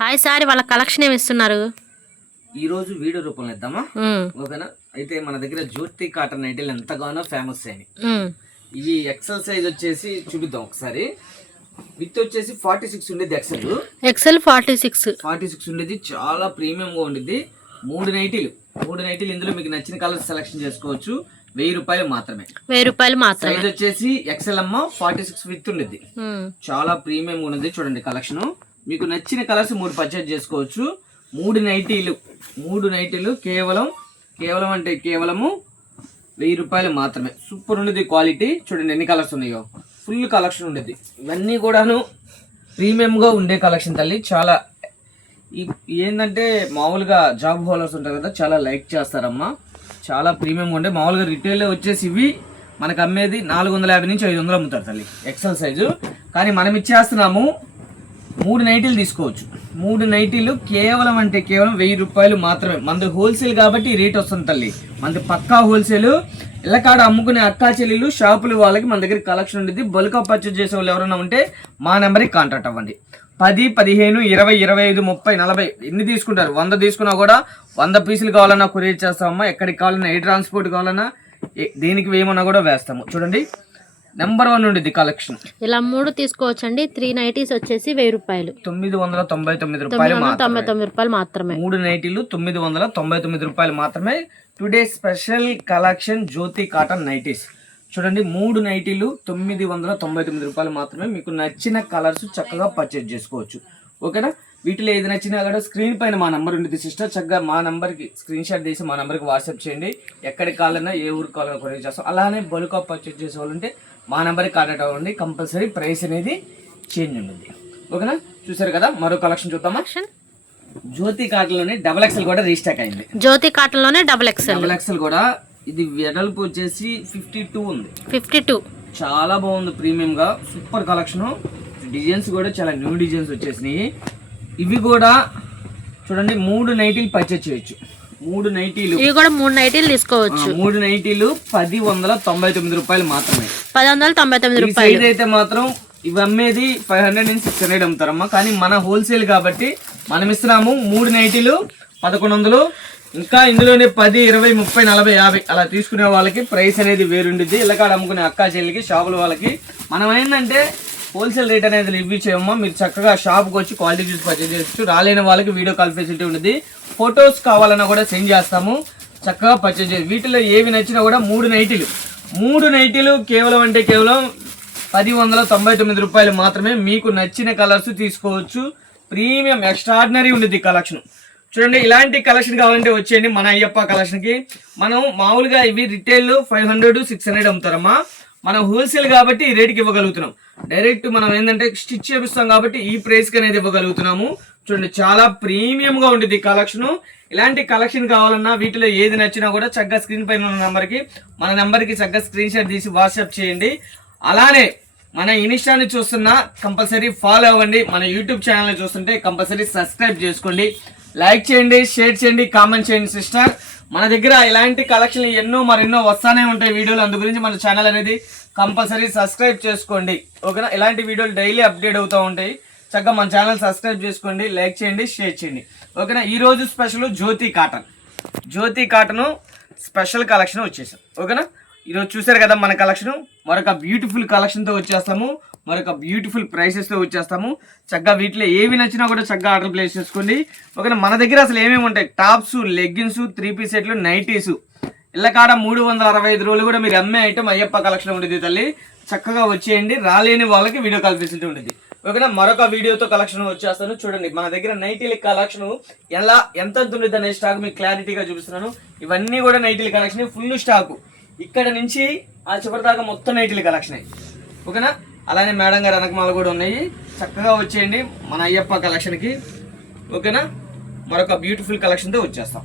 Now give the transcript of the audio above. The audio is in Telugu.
హాయ్ సార్, వాళ్ళ కలెక్షన్ ఏమి ఇస్తున్నారు? ఈ రోజు వీడియో రూపంలో ఇద్దామా? ఓకేనా? అయితే మన దగ్గర జ్యోతి కాటన్ నైటీలు ఎంతగానో ఫేమస్ అయినాయి. ఇవి ఎక్సెల్ సైజ్ వచ్చేసి చూపిద్దాం ఒకసారి. విత్ వచ్చేసి 46 ఉండేది. ఎక్సెల్ 46 ఉండేది. చాలా ప్రీమియం గా ఉండేది. మూడు నైటీలు ఇందులో మీకు నచ్చిన కలర్ సెలెక్షన్ చేసుకోవచ్చు. 1000 రూపాయలు మాత్రమే. సైజ్ వచ్చేసి ఎక్సెల్ అమ్మ 46 విత్ ఉండేది. చాలా ప్రీమియం ఉన్నది. చూడండి కలెక్షన్, మీకు నచ్చిన కలర్స్ 3 పర్చేజ్ చేసుకోవచ్చు. మూడు నైటీలు కేవలం అంటే కేవలము 1000 రూపాయలు మాత్రమే. సూపర్ ఉండేది క్వాలిటీ. చూడండి ఎన్ని కలర్స్ ఉన్నాయో, ఫుల్ కలెక్షన్ ఉండేది. ఇవన్నీ కూడాను ప్రీమియం గా ఉండే కలెక్షన్ తల్లి. చాలా ఏంటంటే మామూలుగా జాబ్ హోల్డర్స్ ఉంటారు కదా, చాలా లైక్ చేస్తారమ్మా. చాలా ప్రీమియంగా ఉండే. మామూలుగా రిటైల్ వచ్చేసి ఇవి మనకు అమ్మేది 450 నుంచి 500 అమ్ముతారు తల్లి ఎక్సెల్ సైజు. కానీ మనం ఇచ్చేస్తున్నాము 3 నైటీలు తీసుకోవచ్చు. 3 నైటీలు కేవలం అంటే కేవలం 1000 రూపాయలు మాత్రమే. మనది హోల్సేల్ కాబట్టి రేట్ వస్తుంది తల్లి. మనది పక్కా హోల్సేల్. ఇళ్ళకాడ అమ్ముకునే అక్కా చెల్లెలు షాపులు వాళ్ళకి మన దగ్గర కలెక్షన్ ఉండేది. బల్క్ పర్చేజ్ చేసే వాళ్ళు ఎవరైనా ఉంటే మా నెంబర్కి కాంటాక్ట్ అవ్వండి. 10, 15, 20, 25, 30, 40 ఎన్ని తీసుకుంటారు? 100 తీసుకున్నా కూడా 100 పీసులు కావాలన్నా కొరియర్ చేస్తామమ్మా. ఎక్కడికి కావాలన్నా, ఏ ట్రాన్స్పోర్ట్ కావాలన్నా, దేనికి వేయమన్నా కూడా వేస్తాము. చూడండి నెంబర్ 1 ఉండేది కలెక్షన్. ఇలా 3 తీసుకోవచ్చండి. 3 నైటీస్ వచ్చేసి 1000 రూపాయలు, 999 రూపాయలు మాత్రమే. 3 నైటీలు 999 రూపాయలు మాత్రమే. టుడే స్పెషల్ కలెక్షన్ జ్యోతి కాటన్ నైటీస్. చూడండి 3 నైటీలు 999 రూపాయలు మాత్రమే. మీకు నచ్చిన కలర్స్ చక్కగా పర్చేజ్ చేసుకోవచ్చు. ఓకేనా? వీటిలో ఏది నచ్చినా కూడా స్క్రీన్ పైన మా నెంబర్ ఉండేది సిస్టర్. చక్కగా మా నెంబర్కి స్క్రీన్ షాట్ తీసి మా నెంబర్కి వాట్సాప్ చేయండి. ఎక్కడికి కావాలన్నా, ఏ ఊరికి కావాలన్నా కొరియర్ చేస్తాం. అలానే బల్క్ పర్చేజ్ చేసే వాళ్ళు ఉంటే మా నెంబర్కి కాంటాక్ట్ అవ్వండి. కంపల్సరీ ప్రైస్ అనేది చేంజ్ ఉంటుంది. ఓకేనా? చూసారు కదా, మరో కలెక్షన్ చూద్దామా? జ్యోతి కాటన్ లోనే XXL కూడా రీస్టాక్ అయింది. జ్యోతి కాటన్ లోనే XXL కూడా. ఇది వెడల్పు వచ్చేసి 52 ఉంది. 52 చాలా బాగుంది. ప్రీమియం గా సూపర్ కలెక్షన్. డిజైన్స్ కూడా చాలా న్యూ డిజైన్స్ వచ్చేసినాయి. ఇవి కూడా చూడండి 3 నైటీలు పర్చేజ్ చేయొచ్చు. 3 నైటీలు, ఇవి కూడా 3 నైటీలు తీసుకోవచ్చు. 3 నైటీలు 1099 రూపాయలు మాత్రమే. 1099 రూపాయలు. ఇదైతే మాత్రం ఇవి అమ్మేది 500 నుంచి 600 అమ్ముతారమ్మా. కానీ మన హోల్సేల్ కాబట్టి మనం ఇస్తున్నాము 3 నైటీలు 1100. ఇంకా ఇందులోనే 10, 20, 30, 40, 50 అలా తీసుకునే వాళ్ళకి ప్రైస్ అనేది వేరుండిద్ది. ఇళ్ళకాడ అమ్ముకునే అక్కా చెల్లికి, షాపుల వాళ్ళకి మనం ఏంటంటే హోల్సేల్ రేట్ అనేది రివ్యూ చేయమ్మా. మీరు చక్కగా షాప్కి వచ్చి క్వాలిటీ చూసి పర్చేజ్ చేయొచ్చు. రాలేని వాళ్ళకి వీడియో కాల్ ఫెసిలిటీ ఉంటుంది. ఫొటోస్ కావాలన్నా కూడా సెండ్ చేస్తాము. చక్కగా పర్చేజ్ చేయాలి. వీటిలో ఏవి నచ్చినా కూడా 3 నైటీలు కేవలం అంటే కేవలం 1099 రూపాయలు మాత్రమే. మీకు నచ్చిన కలర్స్ తీసుకోవచ్చు. ప్రీమియం ఎక్స్ట్రాడినరీ ఉండేది కలెక్షన్. చూడండి ఇలాంటి కలెక్షన్ కావాలంటే వచ్చేయండి మన అయ్యప్ప కలెక్షన్కి. మనం మామూలుగా ఇవి రిటైల్ 500, 600 అమ్ముతారమ్మా. మనం హోల్సేల్ కాబట్టి ఈ రేట్కి ఇవ్వగలుగుతున్నాం. డైరెక్ట్ మనం ఏంటంటే స్టిచ్ చేపిస్తాం కాబట్టి ఈ ప్రైస్కి అనేది ఇవ్వగలుగుతున్నాము. చూడండి చాలా ప్రీమియంగా ఉండేది కలెక్షన్. ఇలాంటి కలెక్షన్ కావాలన్నా వీటిలో ఏది నచ్చినా కూడా చక్కగా స్క్రీన్ పైన ఉన్న నెంబర్కి, మన నెంబర్కి చక్కగా స్క్రీన్ షాట్ తీసి వాట్సాప్ చేయండి. అలానే మన ఇన్స్టాని చూస్తున్నా కంపల్సరీ ఫాలో అవ్వండి. మన యూట్యూబ్ ఛానల్ని చూస్తుంటే కంపల్సరీ సబ్స్క్రైబ్ చేసుకోండి. లైక్ చేయండి, షేర్ చేయండి, కామెంట్ చేయండి సిస్టర్. మన దగ్గర ఇలాంటి కలెక్షన్లు మరెన్నో వస్తానే ఉంటాయి వీడియోలు. అందు గురించి మన ఛానల్ అనేది కంపల్సరీ సబ్స్క్రైబ్ చేసుకోండి. ఓకేనా? ఇలాంటి వీడియోలు డైలీ అప్డేట్ అవుతూ ఉంటాయి. చక్కగా మన ఛానల్ సబ్స్క్రైబ్ చేసుకోండి, లైక్ చేయండి, షేర్ చేయండి. ఓకేనా? ఈరోజు స్పెషల్ జ్యోతి కాటన్ స్పెషల్ కలెక్షన్ వచ్చేసాం. ఓకేనా? ఈరోజు చూసారు కదా మన కలెక్షన్. మరొక బ్యూటిఫుల్ కలెక్షన్తో వచ్చేస్తాము. మరొక బ్యూటిఫుల్ ప్రైసెస్తో వచ్చేస్తాము. చక్కగా వీటిలో ఏవి నచ్చినా కూడా చక్కగా ఆర్డర్ ప్లేస్ చేసుకోండి. ఓకేనా? మన దగ్గర అసలు ఏమేమి ఉంటాయి? టాప్స్, లెగ్గిన్స్, 3 పీస్ సెట్లు, నైటీస్. ఇళ్ళకాడ 365 రోజులు కూడా మీరు అమ్మే ఐటమ్ అయ్యప్ప కలెక్షన్ ఉంటుంది తల్లి. చక్కగా వచ్చేయండి. రాలేని వాళ్ళకి వీడియో కాల్ ఫెసిలిటీ ఉంటుంది. ఓకేనా? మరొక వీడియోతో కలెక్షన్ వచ్చేస్తాను. చూడండి మన దగ్గర నైటీల కలెక్షన్ ఎంత ఉంటుంది అనే స్టాక్ మీకు క్లారిటీగా చూపిస్తున్నాను. ఇవన్నీ కూడా నైటీల కలెక్షన్ ఫుల్ స్టాక్. ఇక్కడ నుంచి ఆ చివరి దాకా మొత్తం నైటీల కలెక్షన్. ఓకేనా? అలానే మేడం గారు వెనకమాల కూడా ఉన్నాయి. చక్కగా వచ్చేయండి మన అయ్యప్ప కలెక్షన్కి. ఓకేనా? మరొక బ్యూటిఫుల్ కలెక్షన్తో వచ్చేస్తాం.